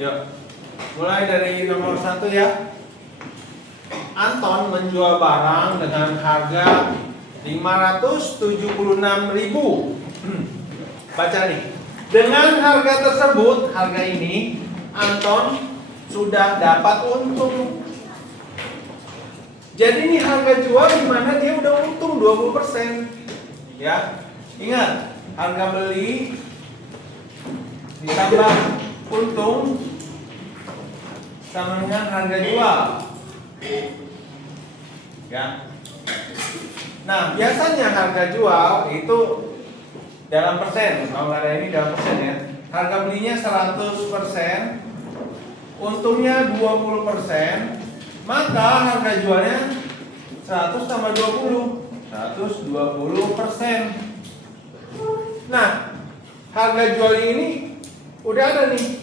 Yuk, mulai dari nomor 1 ya. Anton menjual barang dengan harga 576.000. Baca nih. Dengan harga tersebut, harga ini Anton sudah dapat untung. Jadi ini harga jual di mana dia udah untung 20%. Ya. Ingat, harga beli ditambah untung sama dengan harga jual. Ya. Nah, biasanya harga jual itu dalam persen. Kalau nggak ada ini dalam persen ya. Harga belinya 100%, untungnya 20%, maka harga jualnya 100 tambah 20, 120%. Nah, harga jual ini udah ada nih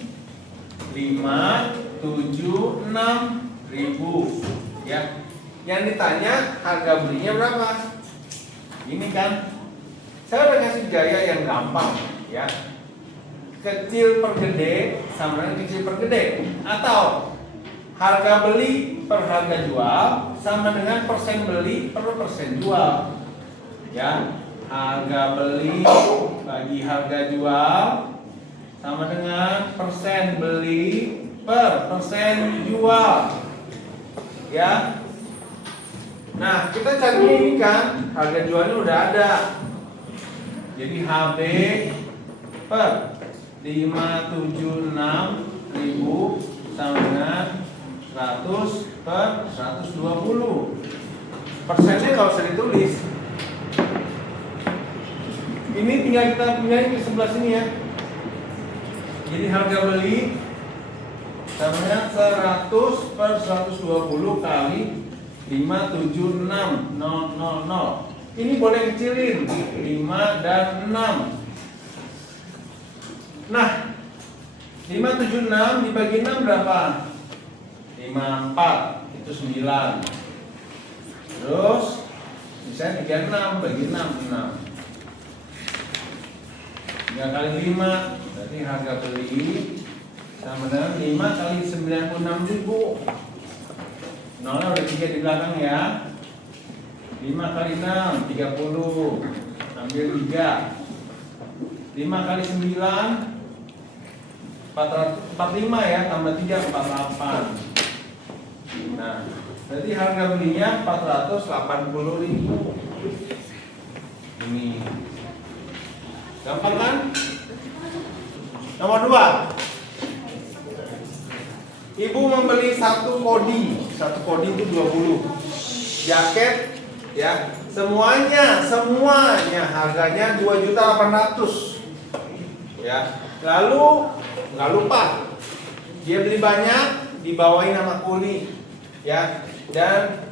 576.000 ya. Yang ditanya harga belinya berapa? Ini kan saya udah kasih gaya yang gampang ya. Kecil per gede sama dengan kecil per gede, atau harga beli per harga jual sama dengan persen beli per persen jual. Ya, harga beli bagi harga jual sama dengan persen beli per persen jual. Ya. Nah, kita cari ini kan, harga jualnya udah ada. Jadi HB per 576.000 sama dengan 100 per 120. Persennya nggak usah ditulis. Ini tinggal kita pindahin ke sebelah sini ya. Jadi harga beli sama dengan 100 per 120 kali 576.000. Ini boleh kecilin 5 dan 6. Nah, 576 dibagi 6 berapa? 54, itu 9. Terus misalnya 36 bagi 6. 3 kali 5, berarti harga beli sama dengan 5 kali 96.000. Nolnya udah 3 di belakang ya. 5 kali 6, 30. Ambil 3. 5 kali 9, 45 ya, tambah 3, 48. Nah, berarti harga belinya 480.000. Ini gampang kan? Nomor 2. Ibu membeli satu kodi. Satu kodi itu 20. Jaket ya, semuanya harganya 2.800.000. Ya. Lalu nggak lupa dia beli banyak, dibawain sama kuli ya, dan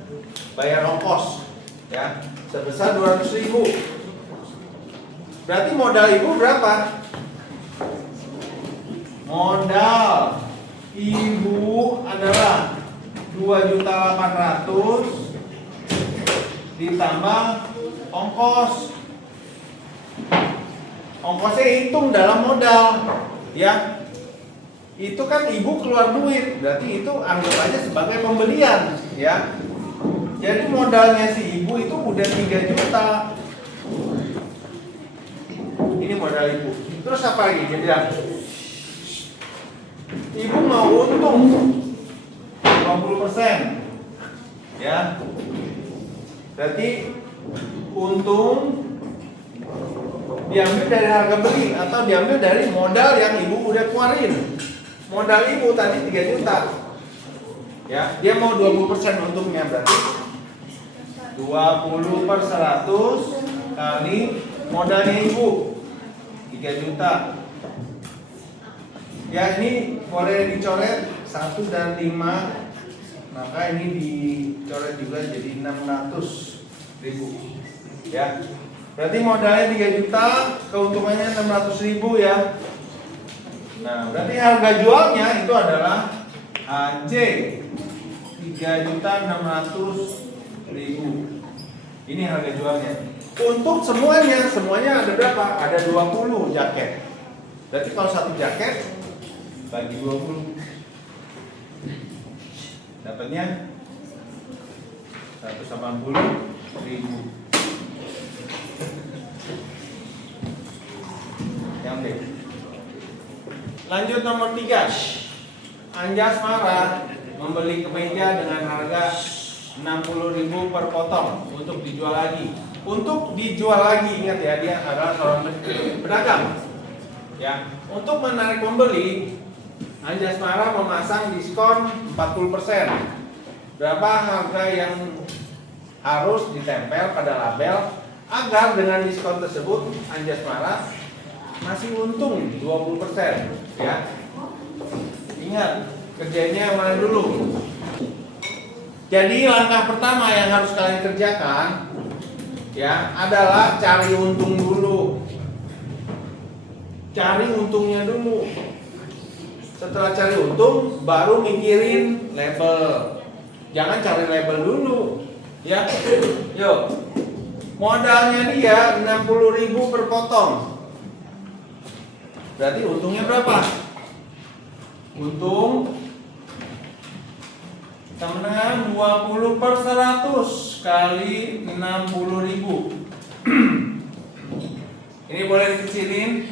bayar ongkos ya sebesar 200.000. Berarti modal ibu berapa? Modal ibu adalah 2.800.000 ditambah ongkos. Ongkosnya hitung dalam modal ya. Itu kan ibu keluar duit, berarti itu anggap aja sebagai pembelian ya. Jadi modalnya si ibu itu udah 3 juta. Ini modal ibu. Terus apa lagi dia bilang? Ibu mau untung 20% ya. Berarti untung diambil dari harga beli atau diambil dari modal yang ibu udah keluarin. Modal ibu tadi 3 juta. Ya, dia mau 20% untungnya, berarti 20 per 100 kali modalnya ibu 3 juta. Ya, ini boleh dicoret 1 dan 5. Maka ini dicoret juga jadi 600.000. Ya. Berarti modalnya 3 juta, keuntungannya 600.000 ya. Nah, berarti harga jualnya itu adalah HJ 3.600.000. Ini harga jualnya. Untuk semuanya ada berapa? Ada 20 jaket. Berarti kalau satu jaket bagi 20. Dapatnya 180.000. Yang B. Lanjut nomor 3. Anjas marah membeli kemeja dengan harga 60.000 per potong untuk dijual lagi. Untuk dijual lagi, ingat ya, dia adalah seorang pedagang. Ya, untuk menarik pembeli, Anjas marah memasang diskon 40%. Berapa harga yang harus ditempel pada label agar dengan diskon tersebut Anjas marah masih untung 20%, ya. Ingat, kerjanya mana dulu? Jadi langkah pertama yang harus kalian kerjakan, ya, adalah cari untung dulu. Cari untungnya dulu. Setelah cari untung, baru mikirin label. Jangan cari label dulu, ya. Yuk, modalnya dia 60.000 per potong. Berarti untungnya berapa? Untung sama dengan 20 per 100 kali 60.000. Ini boleh dikecilin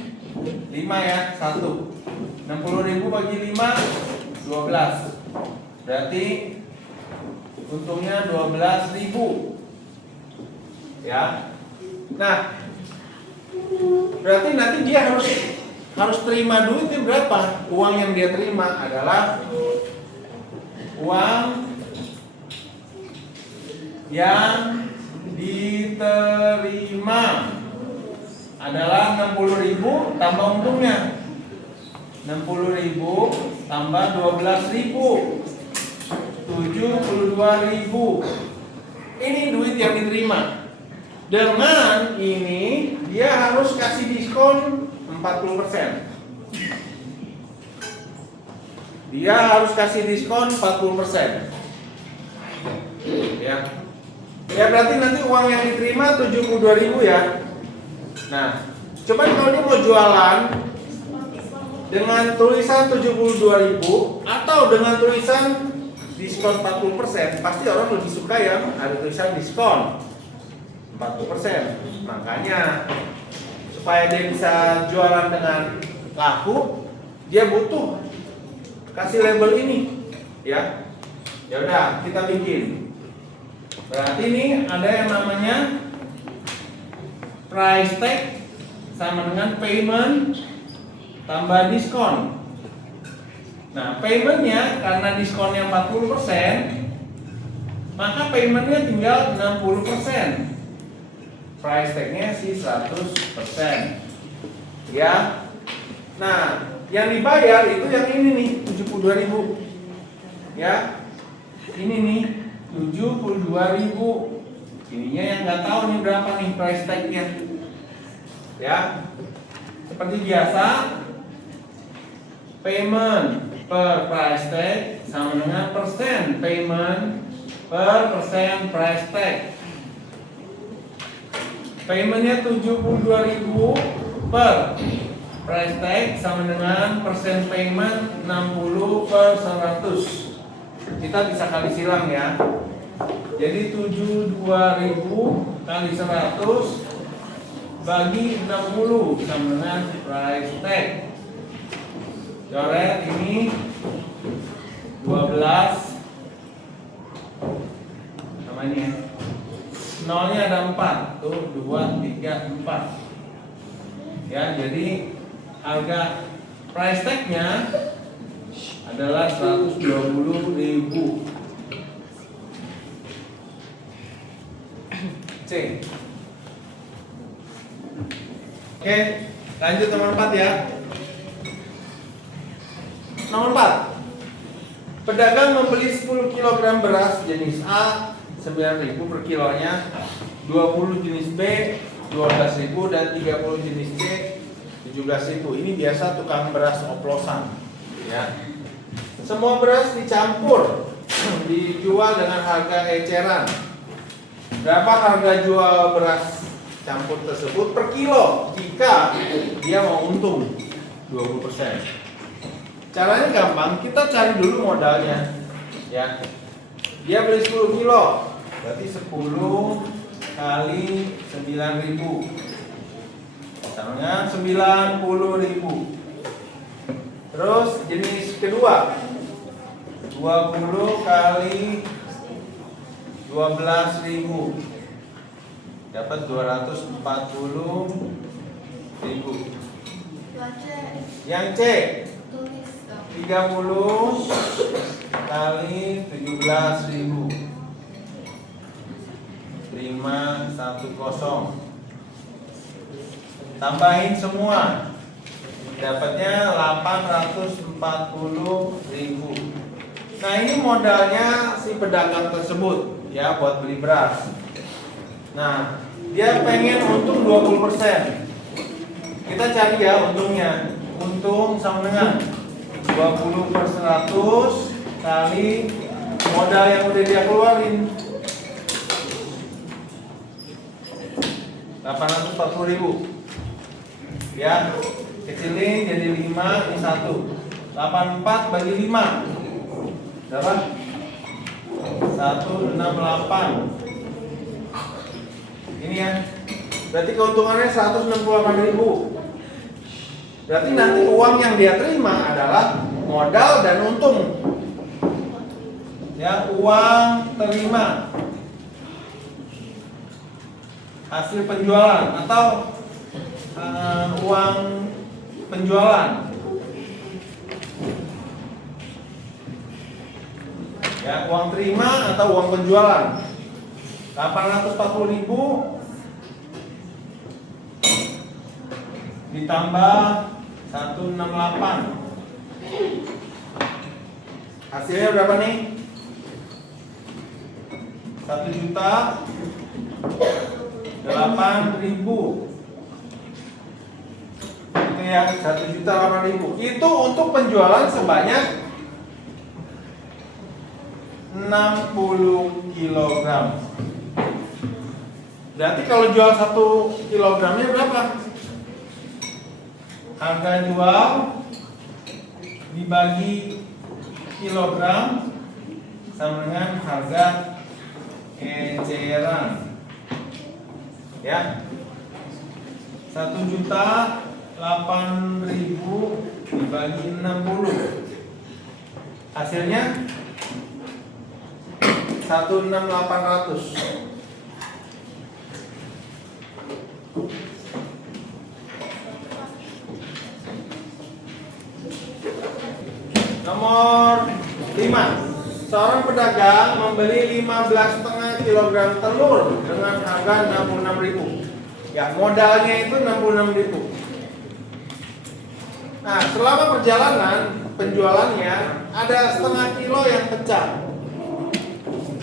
5 ya, 1. 60.000 bagi 5, 12. Berarti untungnya 12.000. Ya. Nah, berarti nanti dia harus terima duitnya berapa? Uang yang dia terima adalah uang yang diterima adalah 60.000 tambah untungnya. 60.000 tambah 12.000, 72.000. Ini duit yang diterima. Dengan ini dia harus kasih diskon 40%. Dia harus kasih diskon 40%. Ya. Ya berarti nanti uang yang diterima 72.000 ya. Nah, coba kalau dia mau jualan dengan tulisan 72.000 atau dengan tulisan diskon 40%, pasti orang lebih suka yang ada tulisan diskon 40%. Makanya supaya dia bisa jualan dengan laku, dia butuh kasih label ini, ya. Ya udah, kita bikin. Berarti ini ada yang namanya price tag sama dengan payment tambah diskon. Nah, paymentnya karena diskonnya 40%, maka paymentnya tinggal 60%. Price tagnya sih 100%. Ya. Nah, yang dibayar itu yang ini nih, 72.000. Ya. Ini nih 72.000. Ininya yang nggak tahu nih berapa nih price tagnya. Ya. Seperti biasa, payment per price tag sama dengan persen payment per persen price tag. Paymentnya 72.000 per price tag sama dengan persen payment 60 per 100. Kita bisa kali silang ya. Jadi 72.000 kali 100 bagi 60 sama dengan price tag. Coret ini 12 sama ini ya. Nolnya ada 4. Tuh 2, 3, 4. Ya, jadi harga price tag-nya adalah 120.000. C. Oke, lanjut nomor 4 ya. Nomor 4. Pedagang membeli 10 kg beras jenis A 9.000 per kilonya, 20 jenis B 12.000 dan 30 jenis C 17.000. Ini biasa tukang beras oplosan, ya. Semua beras dicampur, dijual dengan harga eceran. Berapa harga jual beras campur tersebut per kilo jika dia mau untung 20%? Caranya gampang, kita cari dulu modalnya. Ya. Dia beli 10 kilo. Berarti 10 kali 9.000. Sama dengan 90.000. Terus jenis kedua 20 kali 12.000 dapat 240.000. Yang C 30 kali 17.000 510. Tambahin semua, dapatnya 840.000. Nah, ini modalnya si pedagang tersebut ya buat beli beras. Nah, dia pengen untung 20%. Kita cari ya untungnya. Untung sama dengan 20/100 kali modal yang udah dia keluarin 840.000. Ya, kecilin jadi 5, ini 1. 84 bagi 5 berapa? 168. Ini ya. Berarti keuntungannya 168.000. Berarti nanti uang yang dia terima adalah modal dan untung. Ya, uang terima hasil penjualan atau uang penjualan. Ya, uang terima atau uang penjualan. 840.000 ditambah 168. Hasilnya berapa nih? 1.008.000. Itu ya, 1.008.000. Itu untuk penjualan sebanyak 60 kg. Berarti kalau jual 1 kilogramnya berapa? Harga jual dibagi kilogram sama dengan harga eceran. Ya. 1.008.000 dibagi 60. Hasilnya 1.6.800. Nomor 5. Seorang pedagang membeli 15,5 kg telur dengan harga 66.000. Ya, modalnya itu 66.000. Nah, selama perjalanan penjualannya ada setengah kilo yang pecah.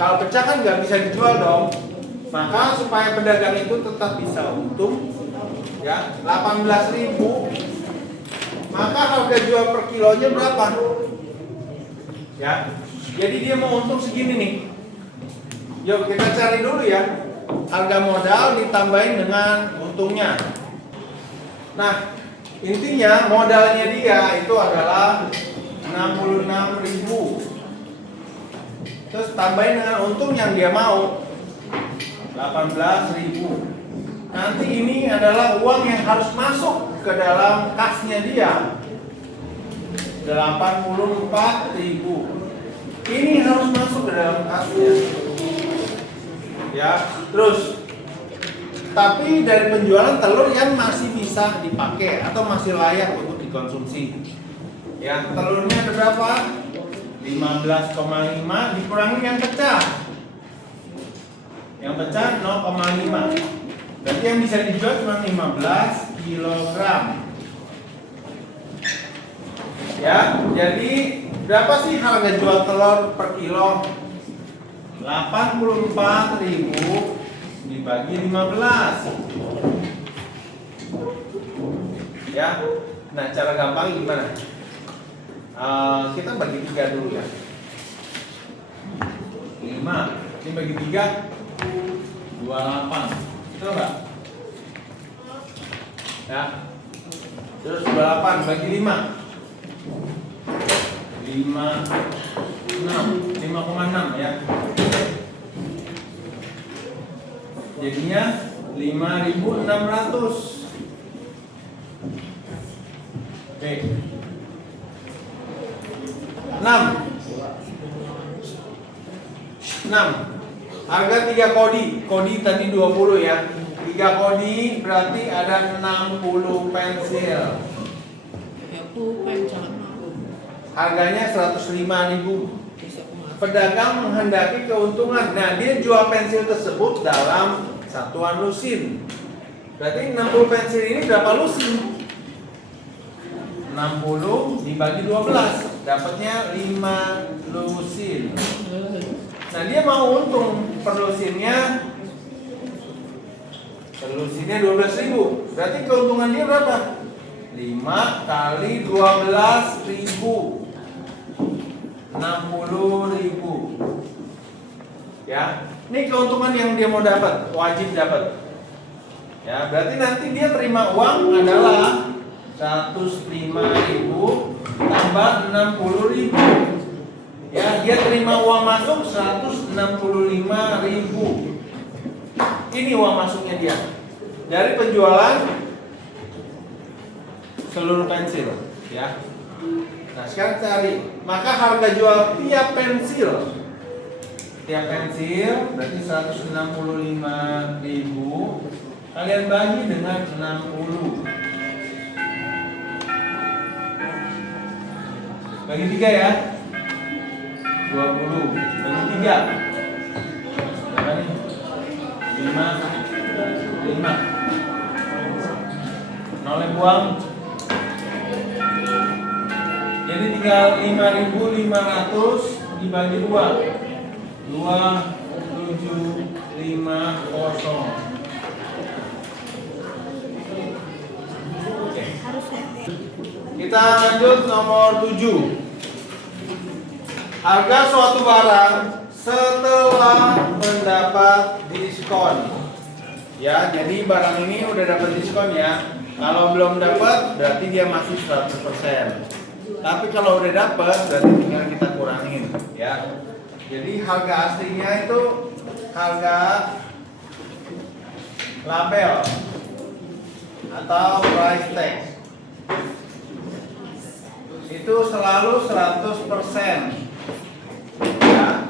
Kalau pecah kan nggak bisa dijual dong. Maka supaya pedagang itu tetap bisa untung, ya 18.000. Maka harga jual per kilonya berapa? Ya, jadi dia mau untung segini nih. Yuk kita cari dulu ya. Harga modal ditambahin dengan untungnya. Nah, intinya modalnya dia itu adalah 66.000. Terus tambahin dengan untung yang dia mau 18.000. Nanti ini adalah uang yang harus masuk ke dalam kasnya dia. 84.000. Ini harus masuk ke dalam kasnya. Ya, terus tapi dari penjualan telur yang masih bisa dipakai atau masih layak untuk dikonsumsi. Ya, telurnya ada berapa? 15,5 dikurangi yang pecah. Yang pecah 0,5. Berarti yang bisa dijual cuma 15 kg. Ya, jadi berapa sih harga jual telur per kilo? 84.000 dibagi 15. Ya. Nah, cara gampang gimana? Kita bagi 3 dulu ya. 5. Ini bagi 3 28. Betul enggak? Ya. Terus 28 bagi 5 5,6 ya. Jadinya 5.600. Oke. 6. Harga 3 kodi. Kodi tadi 20 ya. 3 kodi berarti ada 60 pensil. Harganya 105.000. Pedagang menghendaki keuntungan. Nah, dia jual pensil tersebut dalam satuan lusin. Berarti 60 pensil ini berapa lusin? 60 dibagi 12, dapatnya 5 lusin. Nah, dia mau untung per lusinnya 12.000. Berarti keuntungan dia berapa? 5 kali 12.000, 60.000. Ya, ini keuntungan yang dia mau dapat, wajib dapat. Ya, berarti nanti dia terima uang adalah 105.000 tambah 60.000. Ya, dia terima uang masuk 165.000. Ini uang masuknya dia dari penjualan seluruh pensil, ya. Nah, sekarang cari, maka harga jual tiap pensil berarti 165.000 kalian bagi dengan 60. Bagi 3 ya. 20 bagi 3 berapa nih? 5. Nolnya buang. Jadi tinggal 5.500 dibagi 2. 2750. Oke. Kita lanjut nomor 7. Harga suatu barang setelah mendapat diskon. Ya, jadi barang ini udah dapat diskon ya. Kalau belum dapat berarti dia masih 100%. Tapi kalau udah dapat berarti tinggal kita kurangin ya. Jadi harga aslinya itu harga label atau price tag. Itu selalu 100%. Ya.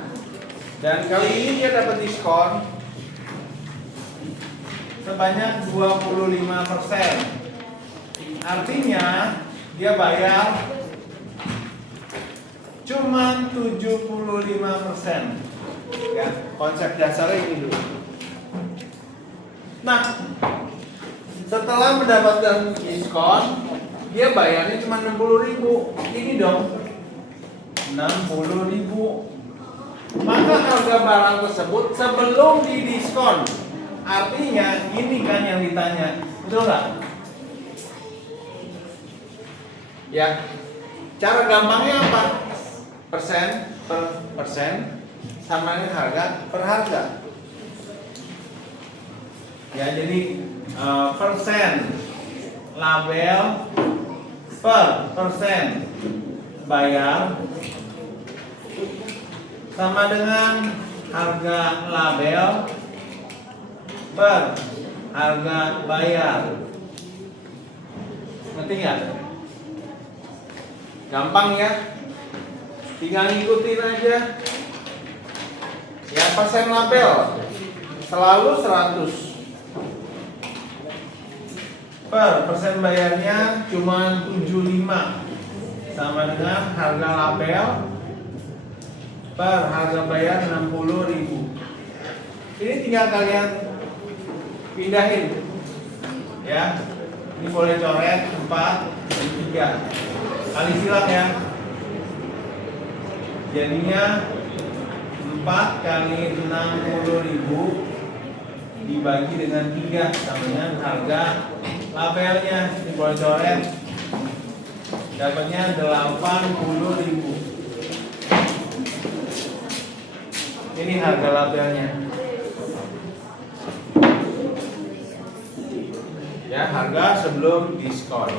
Dan kali ini dia dapat diskon sebanyak 25%. Artinya dia bayar cuma 75%. Ya, konsep dasarnya ini dulu. Nah, setelah mendapatkan diskon, dia bayarnya cuma 60.000. Ini dong, 60.000. Maka harga barang tersebut sebelum didiskon. Artinya ini kan yang ditanya, betul nggak? Ya, cara gampangnya apa? Persen per persen sama dengan harga per harga. Ya, jadi persen label per persen bayar sama dengan harga label per harga bayar. Ngerti nggak? Gampang ya, tinggal ngikutin aja. Ya, persen label selalu 100 per persen bayarnya cuma 75 sama dengan harga label per harga bayar 60.000. Ini tinggal kalian pindahin ya. Ini boleh coret 4 dan 3 kali silang ya. Jadinya 4 kali 60.000 dibagi dengan 3 sama dengan harga labelnya. Ini boleh coret, dapatnya 80.000. Ini harga labelnya. Ya, harga sebelum diskon.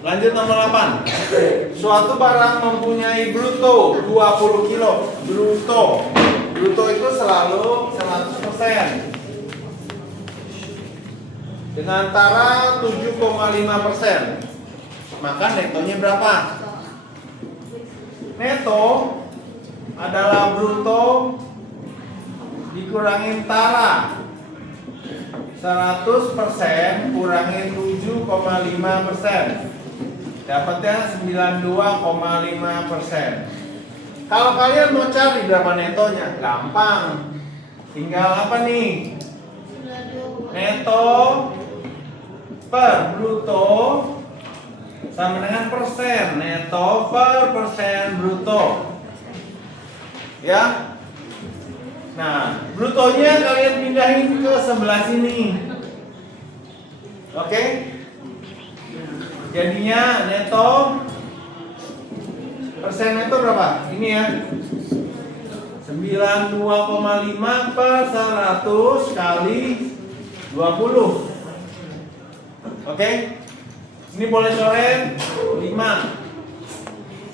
Lanjut nomor 8. Suatu barang mempunyai bruto 20 kilo. Bruto itu selalu 100%. Dengan tara 7,5%. Maka netonya berapa? Neto adalah bruto dikurangin tara. 100% kurangin 7,5%. Dapatnya 92,5%. Kalau kalian mau cari berapa netonya, gampang. Tinggal apa nih? Neto per bruto sama dengan persen. Neto per persen bruto. Ya. Nah, brutonya kalian pindahin ke sebelah sini. Oke? Jadinya neto persen neto berapa? Ini ya. 92,5 per 100 kali 20. Oke? Ini boleh coret 5.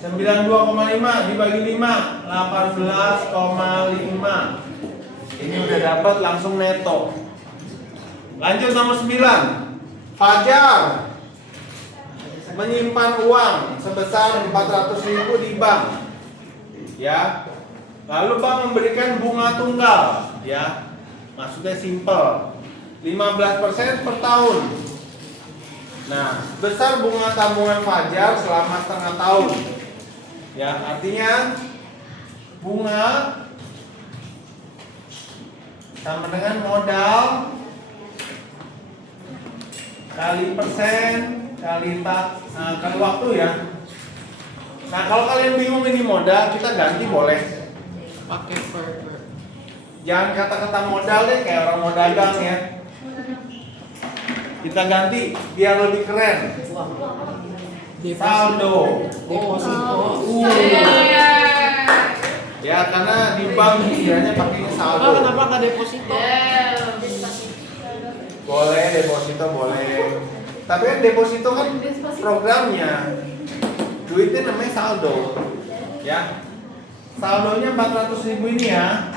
92,5 dibagi 5 18,5. Ini udah dapat langsung neto. Lanjut nomor 9. Fajar menyimpan uang sebesar 400.000 di bank. Ya. Lalu bank memberikan bunga tunggal, ya. Maksudnya simple. 15% per tahun. Nah, besar bunga tabungan Fajar selama setengah tahun. Ya, artinya bunga sama dengan modal kali persen kali waktu ya. Nah, kalau kalian bingung ini modal, kita ganti boleh. Pakai per. Jangan kata-kata modal deh kayak orang mau dagang ya. Kita ganti biar lebih keren. Saldo. Deposito. Ya, karena di bank istilahnya pakainya saldo. Kenapa nggak deposito? Boleh deposito boleh. Tapi kan deposito kan programnya. Duitnya namanya saldo. Ya. Saldonya 400.000 ini ya.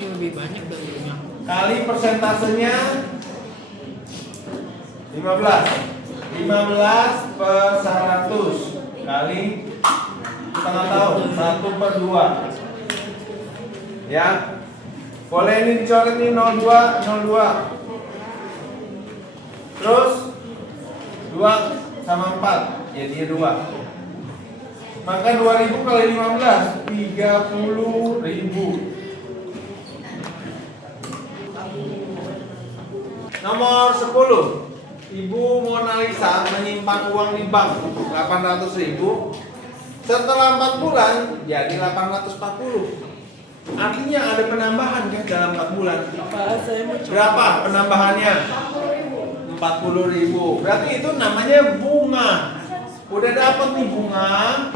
Ini lebih banyak dari yang Kali persentasenya 15 per 100 kali setengah tahun 1/2. Ya. Boleh ini dicoret nih 02. Terus 2 sama 4 jadi 2. Maka 2000 kali 15 30.000. Nomor 10. Ibu Mona Lisa menyimpan uang di bank 800.000. Setelah 4 bulan jadi 840. Artinya ada penambahan kan dalam 4 bulan. Berapa penambahannya? 40.000. Berarti itu namanya bunga. Udah dapat nih bunga,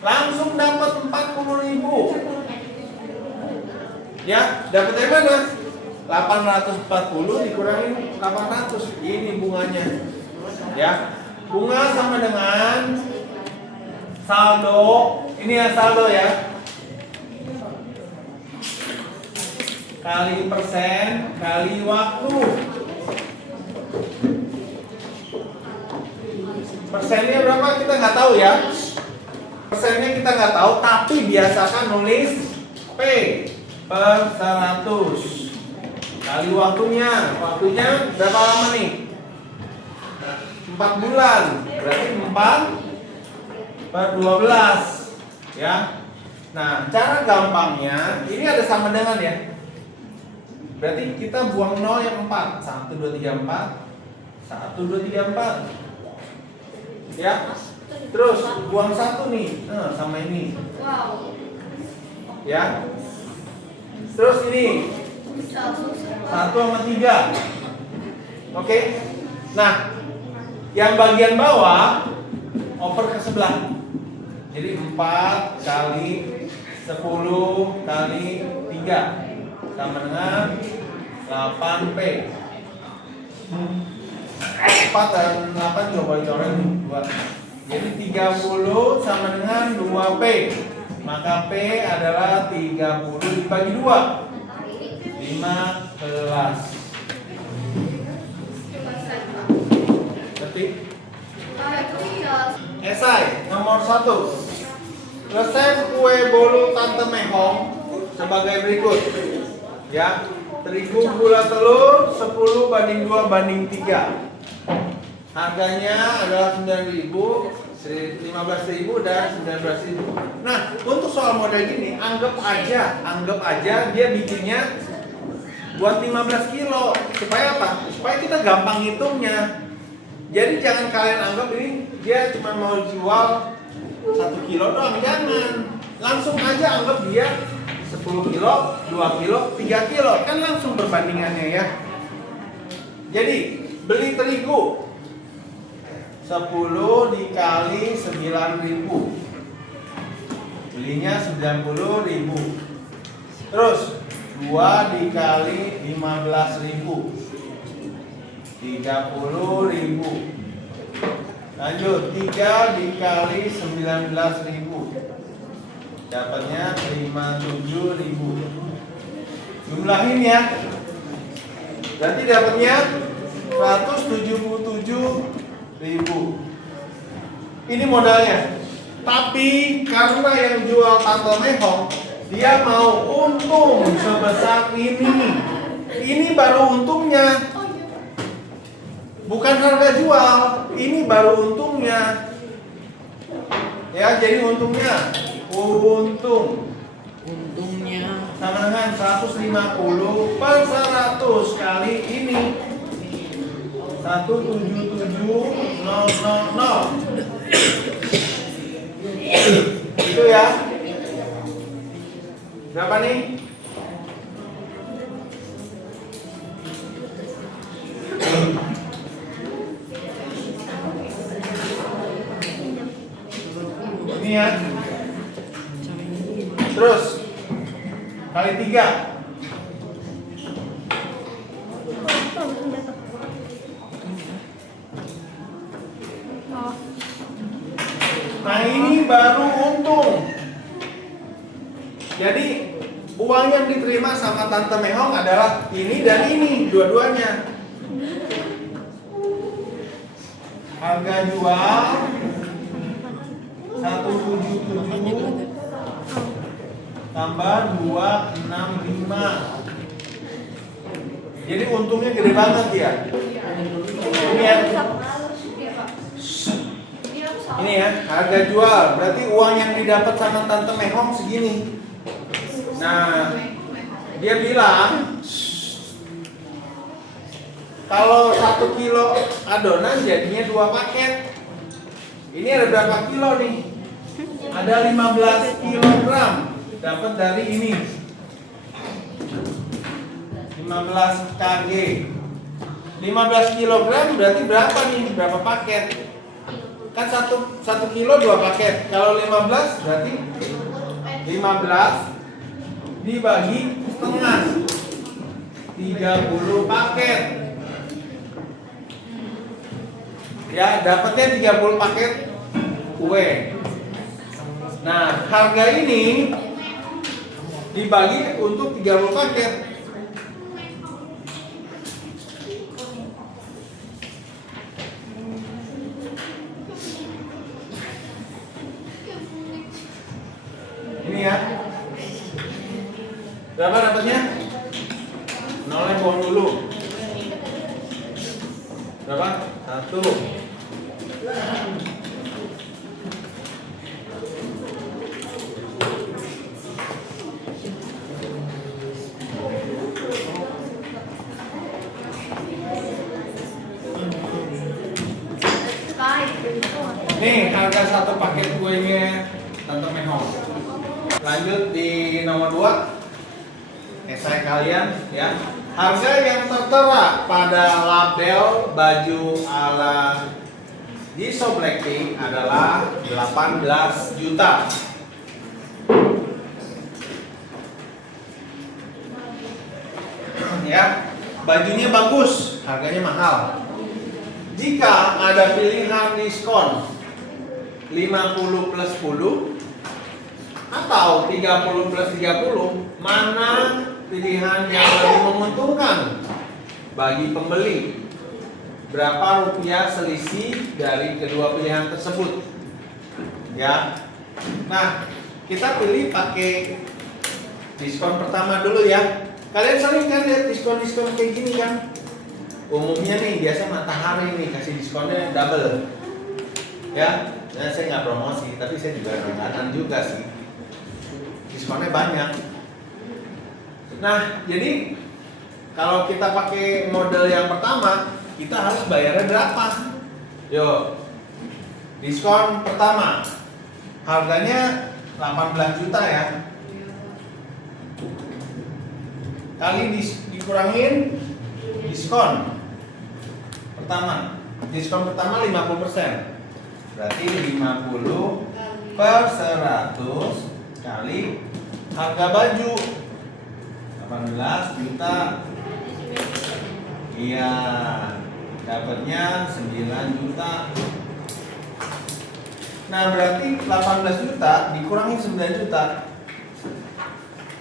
langsung dapat 40.000. Ya, dapat dari mana? 840 dikurangin 800. Ini bunganya. Ya. Bunga sama dengan saldo. Ini ya saldo ya. Kali persen kali waktu. Persennya berapa kita nggak tahu ya. Persennya kita nggak tahu, tapi biasakan nulis P per 100 kali waktunya. Waktunya berapa lama nih? 4 bulan. Berarti 4 per 12 ya. Nah, cara gampangnya ini ada sama dengan ya. Berarti kita buang 0 yang 4. 1 2 3 4. 1 2 3 4. Ya. Terus buang 1 nih. Sama ini. Ya. Terus ini 1 sama 3. Oke. Nah, yang bagian bawah over ke sebelah. Jadi 4 kali 10 kali 3 sama dengan 8P. 4 dan 8 juga boleh coret 2. Jadi 30 sama dengan 2P. Maka P adalah 30 dibagi 2. 15. Ketik. Esai nomor 1. Resep kue bolu Tante Mehong sebagai berikut. Ya, terigu gula telur 10 banding 2 banding 3. Harganya adalah 9.000, 15.000 dan 19.000. Nah, untuk soal model gini, anggap aja dia bikinnya buat 15 kilo. Supaya apa? Supaya kita gampang hitungnya. Jadi jangan kalian anggap ini dia cuma mau jual 1 kilo doang, jangan. Langsung aja anggap dia 10 kilo, 2 kilo, 3 kilo. Kan langsung perbandingannya ya. Jadi, beli terigu 10 dikali 9.000. Belinya 90.000. Terus 2 dikali 15.000. 30.000. Lanjut 3 dikali 19.000. Dapatnya 57.000. Jumlahin ya. Berarti dapatnya 177.000. Ini modalnya. Tapi karena yang jual Tante Mehong, dia mau untung sebesar ini. Ini baru untungnya. Bukan harga jual. Ini baru untungnya. Ya, jadi untungnya Untungnya sama dengan 150 per 100 kali ini 177.000. Itu ya. Berapa nih? Ini ya. Terus kali 3. Nah, ini baru untung. Jadi uang yang diterima sama Tante Mehong adalah ini dan ini, dua-duanya. Harga jual 177 tambah 265. Jadi untungnya gede banget ya. Ini ya. Ini ya, harga jual. Berarti uang yang didapat sama Tante Mehong segini. Nah, dia bilang kalau 1 kilo adonan jadinya 2 paket. Ini ada berapa kilo nih? Ada 15 kilogram. Dapat dari ini 15 kg. 15 kilogram berarti berapa nih? Berapa paket? Kan 1 kilo 2 paket. Kalau 15 berarti 15 dibagi setengah, 30 paket. Ya, dapatnya 30 paket kue. Nah, harga ini dibagi untuk 30 paket. Ini ya. Berapa dapatnya? Nolnya buang dulu. Berapa? 1. Nih harga 1 paket kuenya Tante Mehong. Lanjut di nomor 2. Esai kalian ya. Harga yang tertera pada label baju ala Jisoo Blackpink adalah 18 juta. Ya, bajunya bagus, harganya mahal. Jika ada pilihan diskon 50 plus 10 atau 30 plus 30, mana pilihan yang lebih menguntungkan bagi pembeli? Berapa rupiah selisih dari kedua pilihan tersebut? Ya. Nah, kita pilih pakai diskon pertama dulu ya. Kalian sering kan lihat diskon-diskon kayak gini kan? Umumnya nih biasa Matahari nih kasih diskonnya double. Ya, nah, saya nggak promosi, tapi saya juga langganan juga sih. Diskonnya banyak. Nah, jadi kalau kita pakai model yang pertama, kita harus bayarnya berapa? Yuk, diskon pertama harganya 18 juta ya. Kali dikurangin diskon pertama. Diskon pertama 50%. Berarti 50 per 100 kali harga baju 18 juta. Iya, dapatnya 9 juta. Nah, berarti 18 juta dikurangi 9 juta.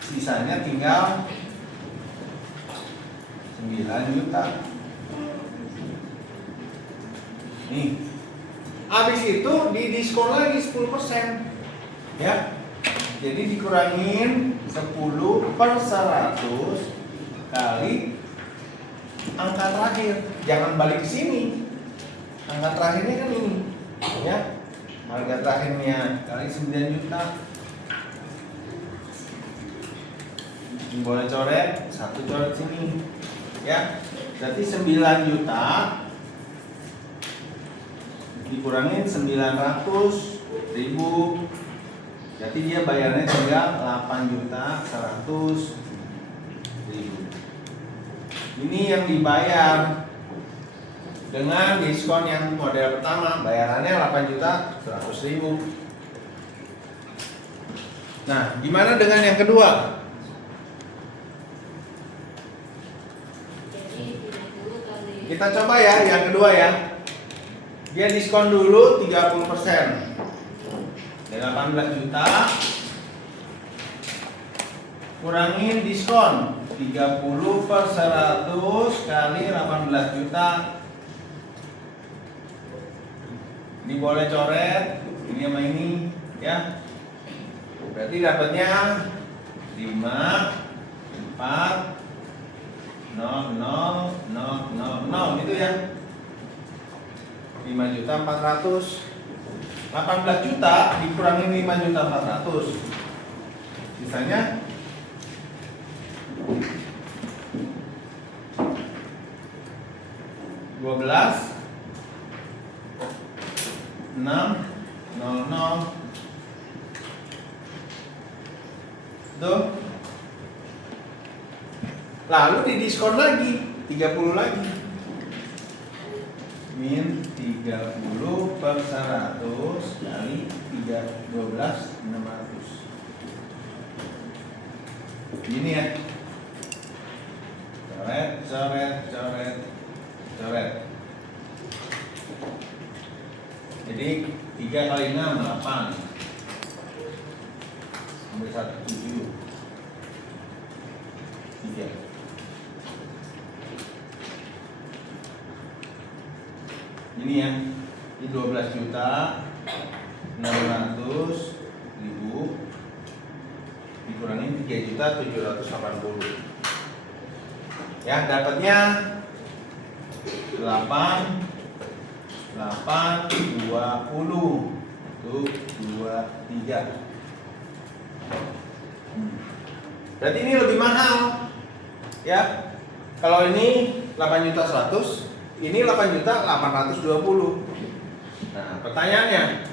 Sisanya tinggal 9 juta. Nih. Habis itu didiskon lagi 10%. Ya. Jadi dikurangin 10 per 100 kali angka terakhir. Jangan balik ke sini. Angka terakhirnya kan ini. Ya. Harga terakhirnya kali 9 juta. Ini boleh coret, satu coret sini. Ya. Berarti 9 juta dikurangin 900.000. Jadi dia bayarnya tinggal 8.100.000. Ini yang dibayar dengan diskon yang model pertama, bayarannya 8.100.000. Nah, gimana dengan yang kedua? Kita coba ya yang kedua ya. Dia diskon dulu 30%. 18 juta kurangin diskon 30 per 100 kali 18 juta. Ini boleh coret, ini sama ini ya. Berarti dapatnya 5 4 0 0 0 0 gitu ya. 5.400.000. 18 juta dikurangi 5.400.000. Sisanya 12 6 0 0. Tuh. Lalu didiskon lagi 30 lagi. Min 30 per 100 kali 12.600. Gini ya. Coret, coret, coret, coret. Jadi 3 kali 6 8. Sampai 17. 3. Ini ya, ini 12 juta 600.000 dikurangin 3.780.000. Ya, dapatnya 8 20 tuh 23. Berarti ini lebih mahal. Ya. Kalau ini 8.100.000, ini 8.820.000. Nah, pertanyaannya,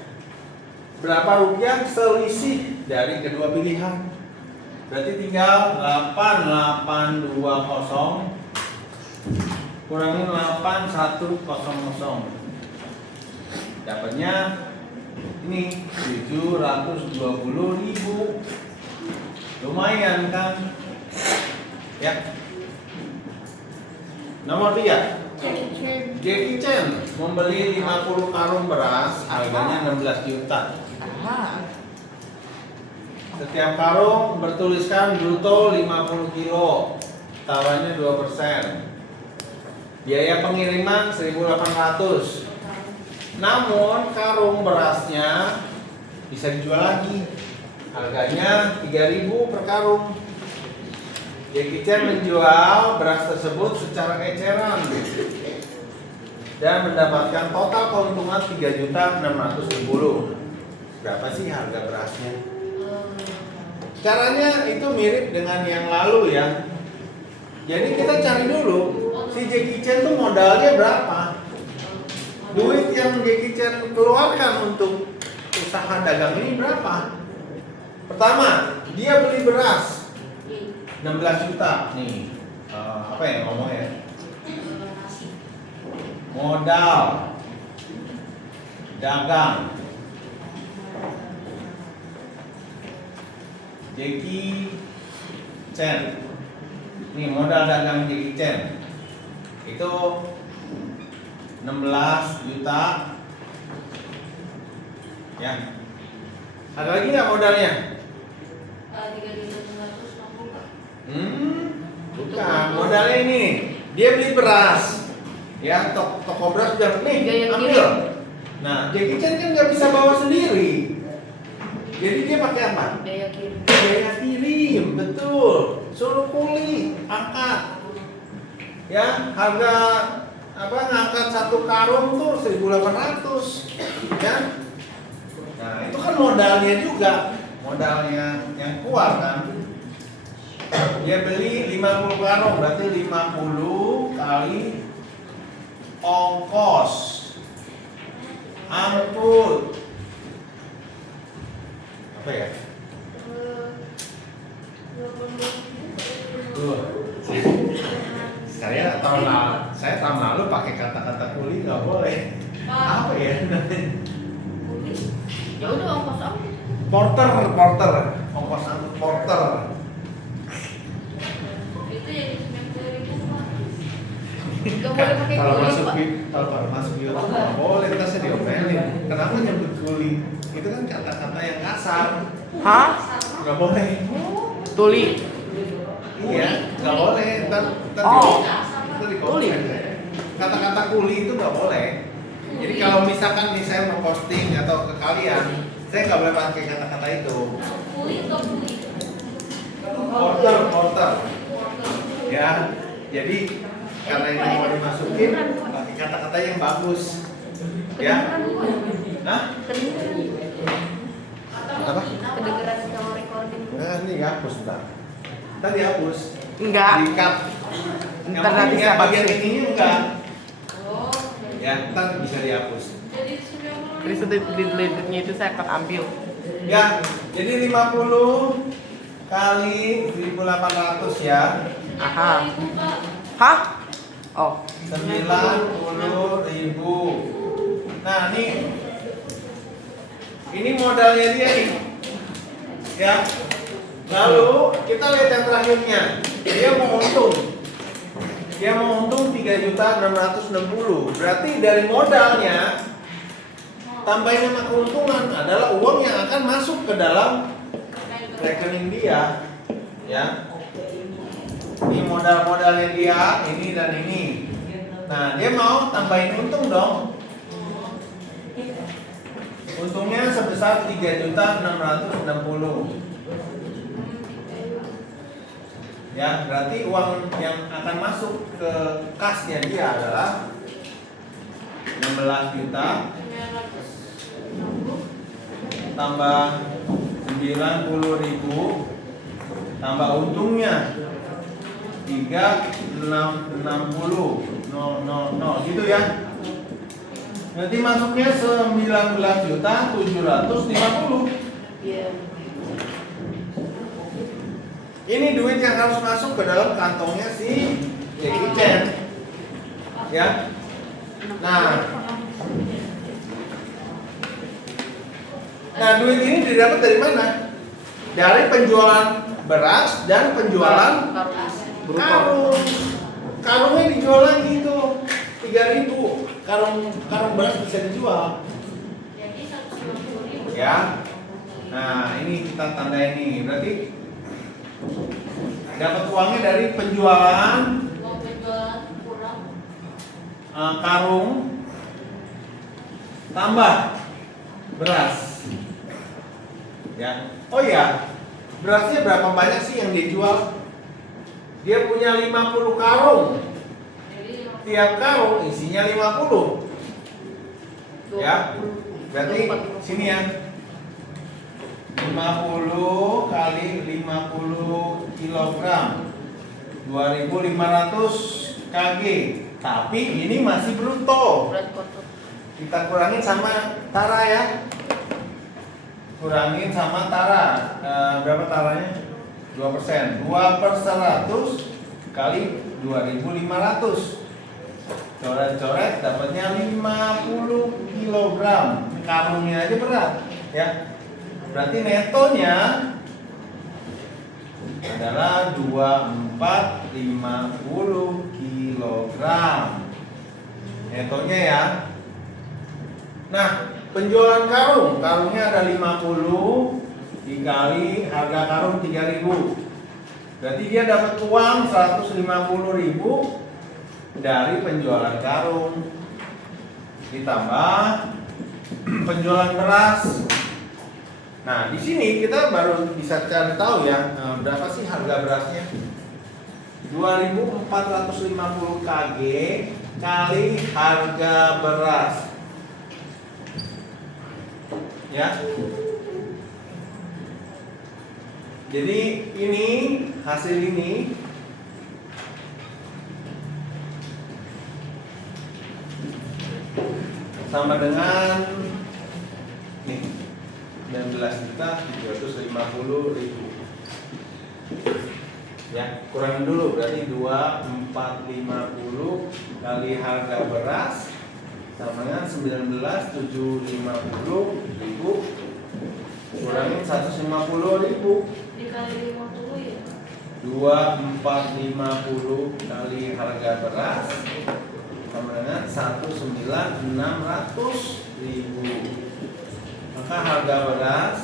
berapa rupiah selisih dari kedua pilihan? Berarti tinggal 8820 kurangin 8100. Dapatnya ini 720.000. Lumayan kan? Ya. Nomor 3. Jackie Chan membeli 50 karung beras, harganya 16 juta. Setiap karung bertuliskan bruto 50 kilo, tawarannya 2%. Biaya pengiriman 1.800. Namun karung berasnya bisa dijual lagi. Harganya 3.000 per karung. Jackie Chan menjual beras tersebut secara eceran dan mendapatkan total keuntungan 3.610.000. Berapa sih harga berasnya? Caranya itu mirip dengan yang lalu ya. Jadi kita cari dulu si Jackie Chan tuh modalnya berapa? Duit yang Jackie Chan keluarkan untuk usaha dagang ini berapa? Pertama, dia beli beras 16 juta nih. Apa ya ngomongnya? Modal dagang Jackie Chan. Nih modal dagang Jackie Chan itu 16 juta. Ya. Ada lagi nggak modalnya? 3.950. Bukan, modalnya ini. Dia beli beras. Ya, toko beras bilang, nih, ambil. Nah, Jackie Chan kan nggak bisa bawa sendiri. Jadi dia pakai apa? Biaya kirim. Biaya kirim, betul. Suruh kuli, angkat. Ya, harga apa ngangkat satu karung tuh 1.800. Ya. Nah, itu kan modalnya juga. Modalnya yang keluar kan. Dia beli 50 karung, berarti 50 kali ongkos angkut. Apa ya? Saya tahun lalu pakai kata-kata kuli nggak boleh. Apa ya? Ya udah ongkos apa? Porter, ongkos angkut porter. Itu yang 90.000 Pak. Gak boleh pakai Kalau kuli, masuk Pak. kalau masuk YouTube nggak boleh, kita saya diomelin. Kenapa nyebut kuli? Itu kan kata-kata yang kasar. Hah? Nggak boleh. Tuli. Iya, nggak boleh. Ntar Oh. di Kuli. Kata-kata kuli itu nggak boleh. Jadi kalau misalkan nih saya mau posting atau ke kalian, saya nggak boleh pakai kata-kata itu. Kuli atau kuli? Porter. Ya, jadi karena ini mau dimasukin, pakai kata-kata yang bagus. Ya. Nah, apa? Kedengeran kalau recording. Nah, ini dihapus ntar. Ntar dihapus. Enggak. Di-cut. Yang Ntar nanti penting saya yang bagian baksin. ininya enggak. Oh. Ya, ntar bisa dihapus. Jadi 90.000. Terus leadernya itu saya akan ambil. Ya, jadi 50 kali 1.800 ya. Aha. 90.000 Pak. Hah? Oh. 90.000. Nah, ini modalnya dia nih. Ya. Lalu kita lihat yang terakhirnya. Dia mau untung. Dia mau untung 3.660. Berarti dari modalnya tambahin sama keuntungan adalah uang yang akan masuk ke dalam rekening dia. Ya. Ini modal-modalnya dia, ini dan ini. Nah, dia mau tambahin untung dong. Untungnya sebesar 3.660. Ya, berarti uang yang akan masuk ke kasnya dia adalah 16 juta tambah 90.000 tambah untungnya 3.660.000 gitu ya. Nanti masuknya 19.750.000. Iya. Ini duit yang harus masuk ke dalam kantongnya si Jackie Chan. Ya. Nah, duit ini didapat dari mana? Dari penjualan beras dan penjualan karung. Karungnya dijual lagi tuh. 3.000 karung beras bisa dijual. Jadi 150.000. Ya. Nah, ini kita tanda ini. Berarti dapat uangnya dari penjualan Uang penjualan kurang. karung tambah beras. Ya. Oh ya, berasnya berapa banyak sih yang dijual? Dia punya 50 karung. Jadi Tiap karung isinya 50. Ya. Berarti sini ya. 50 kali 50 kilogram 2.500 kg. Tapi ini masih bruto. Berat kotor. Kita kurangin sama tara ya. Kurangin sama tara. Berapa taranya? 2%. 2/100 kali 2.500. Coret-coret dapatnya 50 kilogram. Karungnya aja berat ya. Berarti netonya adalah 2450 kilogram. Netonya ya. Nah, penjualan karungnya ada 50 dikali harga karung 3.000. Berarti dia dapat uang 150.000 dari penjualan karung. Ditambah penjualan beras. Nah, di sini kita baru bisa cari tahu ya, berapa sih harga berasnya? 2.450 kg kali harga beras. Ya. Jadi ini hasil ini sama dengan nih 19.350.000. Ya, kurangin dulu berarti 2.450 kali harga beras sama dengan 19.750.000 kurangin 150.000. dikali 50 ya. 2.450 kali harga beras sama dengan 1.960.000. Maka harga beras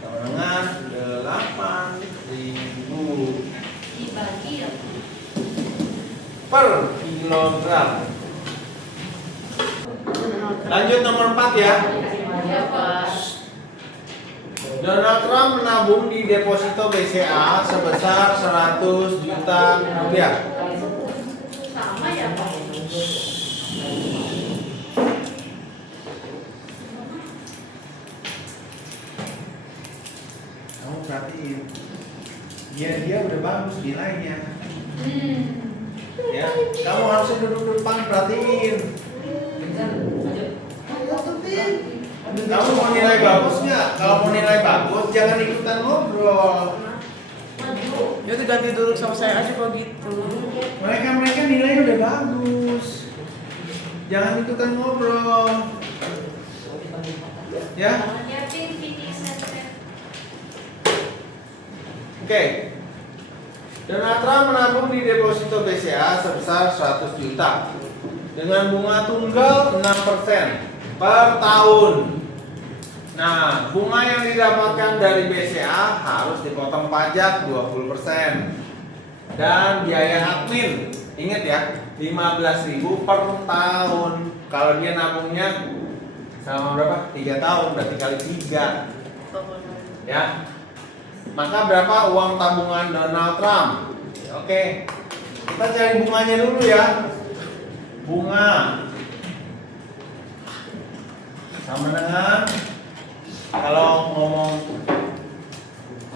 sama dengan 8.000 Dibagi ya. per kilogram. Lanjut nomor 4 ya. Ya Pak. Donald Trump menabung di deposito BCA sebesar 100 juta rupiah. Sama ya Pak. Kamu perhatiin, dia udah bagus nilainya. Ya, kamu harusnya duduk depan perhatiin. Kamu mau nilai bagus nggak? Kalau mau nilai bagus, jangan ikutan ngobrol. Dia tuh ganti duduk sama saya aja kalau gitu. Mereka nilainya udah bagus. Jangan ikutan ngobrol. Ya, Nyiapin finish set. oke. Donald Trump menabung di deposito BCA sebesar 100 juta dengan bunga tunggal 6% per tahun. Nah, bunga yang didapatkan dari BCA harus dipotong pajak 20% dan biaya admin. Ingat ya, 15.000 per tahun. Kalau dia nabungnya selama berapa? 3 tahun, berarti kali 3. Ya. Maka berapa uang tabungan Donald Trump? Oke. Kita cari bunganya dulu ya. Bunga sama dengan, kalau ngomong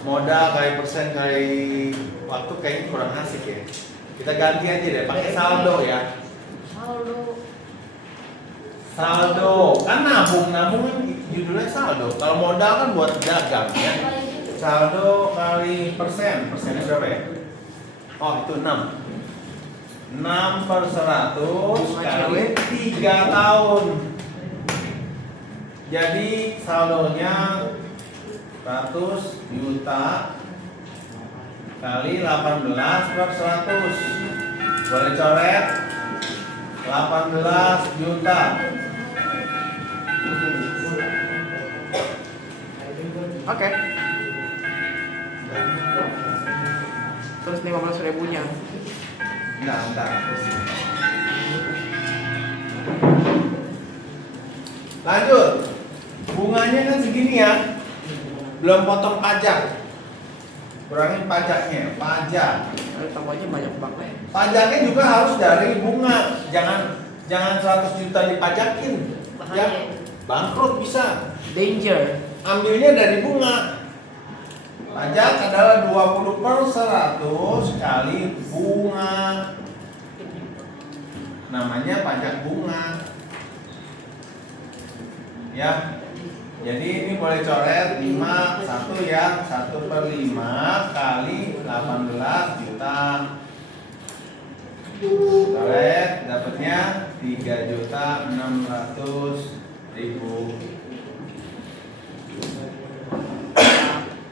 modal kali persen kali waktu kayaknya kurang asik ya. Kita ganti aja deh, pakai saldo ya. Saldo kan nabung kan judulnya saldo. Kalau modal kan buat dagang ya. Saldo kali persennya berapa ya? Oh, itu 6. 6/100 kali 3 tahun. Jadi saldonya 100 juta kali 18/100. Boleh coret? 18 juta. Oke. Terus 15 ribunya. Nah. Lanjut. Bunganya kan segini ya. Belum potong pajak. Kurangin pajaknya, pajak. Aduh, tambahnya banyak banget. Pajaknya juga harus dari bunga. Jangan 100 juta dipajakin. Bahaya. Ya, bangkrut bisa. Danger. Ambilnya dari bunga. Pajak adalah 20/100 kali bunga. Namanya pajak bunga. Ya. Jadi ini boleh coret 5 1 ya. 1/5 kali 18 juta. Coret dapatnya 3.600.000.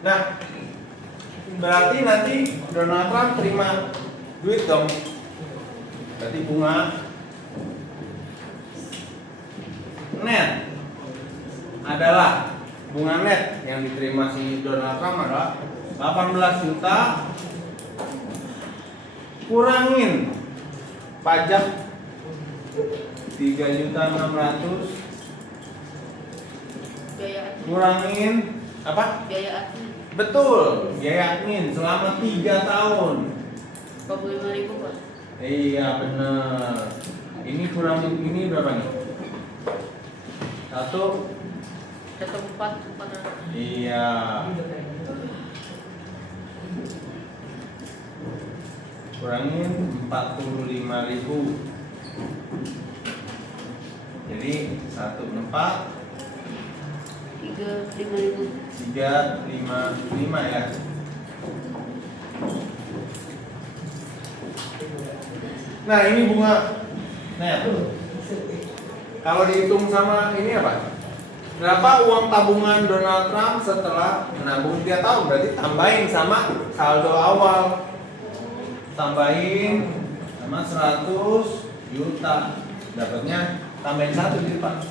Nah, berarti nanti Donald Trump terima duit dong. Berarti bunga net adalah bunga net yang diterima si Donald Trump adalah 18 juta kurangin pajak 3.600.000 Biaya kurangin apa? admin Betul, biaya admin selama 3 tahun. 25.000 Pak. Iya bener. Ini kurangin ini berapa nih? 1.400. Iya. Kurangin 45.000. Jadi 1/4 3.500. 355 ya. Nah ini bunga net. Kalau dihitung sama ini apa? Berapa uang tabungan Donald Trump setelah menabung 3 tahun? Berarti tambahin sama saldo awal. Tambahin sama 100 juta. Dapatnya tambahin 1 juta.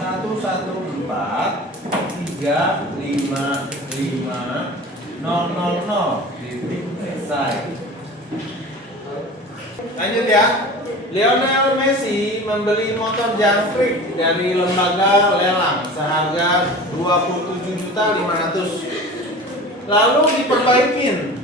114.355.000 titik selesai. Lanjut ya. Lionel Messi membeli motor jangkrik dari lembaga lelang seharga 27.500.000. Lalu diperbaikin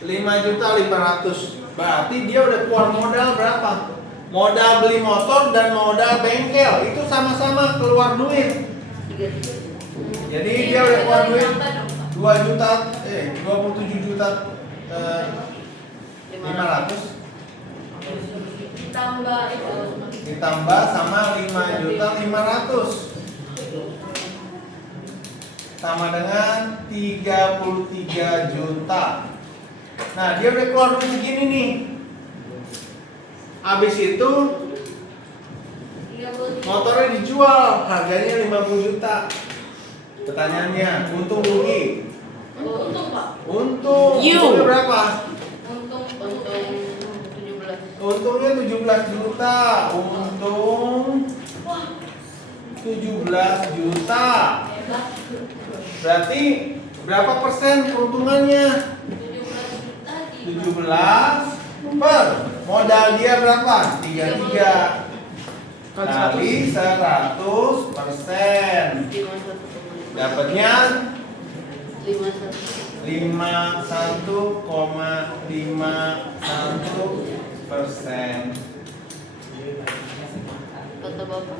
5.500.000. Berarti dia udah keluar modal berapa? Modal beli motor dan modal bengkel itu sama-sama keluar duit. 3. Jadi dia udah keluar duit 27 juta 500 Ditambah itu ditambah sama 5.500.000 sama dengan 33 juta. Nah dia udah keluar duit segini nih. Habis itu motornya dijual, harganya 50 juta. Pertanyaannya, untung rugi? untung Pak. Untung. You. Untungnya berapa? Untung 17. Untungnya 17 juta. Untung 17 juta. Hebat. Berarti berapa persen keuntungannya? 17 juta 17 per modal dia berapa? 33 kali 100%. Dapatnya 51,51%. Kata Bapak.